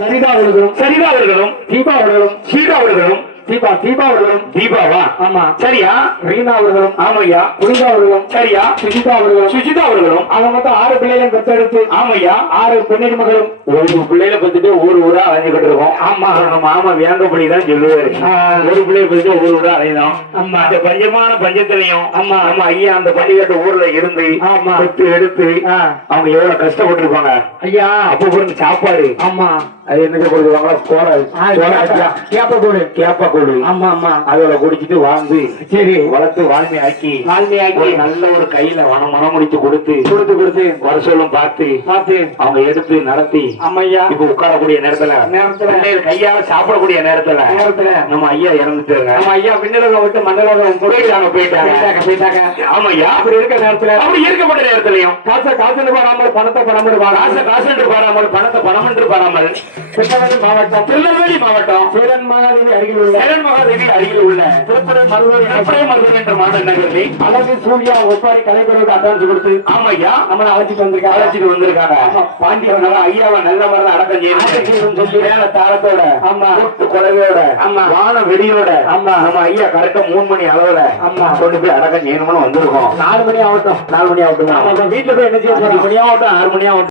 சரிதா அவர்களும் சரிதா அவர்களும் தீபா அவர்களும் சீதா அவர்களும் தீபா அவர்களும் தீபாவா ஆமா சரியா ரீனா அவர்களும் ஆமையா புனிதா அவர்களும் சரியா சுஜிதா அவர்களும் சுஜிதா அவர்களும் அவங்க மொத்தம் 6 பிள்ளைகளும் பெற்றெடுத்து ஆமையா 6 பெண்ணடி மகளும் ஒரு பிள்ளையில பத்துட்டு ஊர் ஊரா அலைஞ்சுக்கிட்டு இருக்கோம். ஆமா நம்ம மாமா வேங்கப்படிதான் சொல்லுவாரு. ஒரு பிள்ளைய பத்துட்டு ஊர் ஊரா அலைதான். ஆமா அந்த பஞ்சமான பஞ்சத்திலையும் ஆமா நம்ம ஐயா அந்த பள்ளிக்கட்டு ஊர்ல இருந்து எடுத்து அவங்க எவ்வளவு கஷ்டப்பட்டு இருப்பாங்க ஐயா. அப்ப பாருங்க சாப்பாடு ஆமா அது என்ன கொடுக்குவாங்களா கேப்பக்கூடு ஆமா ஆமா அதோட குடிச்சிட்டு வாழ்ந்து சரி வளர்த்து வாழ்மையாக்கி நல்ல ஒரு கையில மனம் முடிச்சு கொடுத்து வருஷம் பார்த்து அவங்க எடுத்து நடத்தி அம்மையா இப்ப உட்காரக்கூடிய நேரத்துல கையால சாப்பிடக்கூடிய நேரத்துல நம்ம ஐயா இறந்துட்டாங்க. நம்ம ஐயா பின்னலகம் விட்டு மண்டலம் போயிட்டாங்க. ஆமையா அப்படி இருக்க நேரத்துல அப்படி இருக்கப்பட்ட நேரத்திலையும் காசு பாராமல் பணத்தை பாராமல் பணத்தை பணம் என்று பாராமல் திருநெல்வேலி மாவட்டம் சேரன் மகாதேவி அருகில் உள்ள திருப்பரம் மருதூர் என்ற மாநகரில் அழகு சூர்யா ஒப்பாரி கலைக்குழுவுக்கு அட்வான்ஸ் கொடுத்து ஆமையா நம்மளை அழைச்சிட்டு வந்திருக்காங்க. பாண்டியவனால ஐயாவை நல்ல மாதிரி அடக்கம் செய்யணும் சொல்லி வேலை தாரத்தோட ஆமா குறைவோட ஆமா வான வெடியோட ஆமா நம்ம ஐயா கரெக்டா 3 மணி அளவுல ஆமா கொண்டு போய் அடக்கம் செய்யணும்னு வந்திருக்கோம். 4 மணி ஆகட்டும் வீட்டுல போய் என்ன செய்ய 6 மணி ஆகட்டும்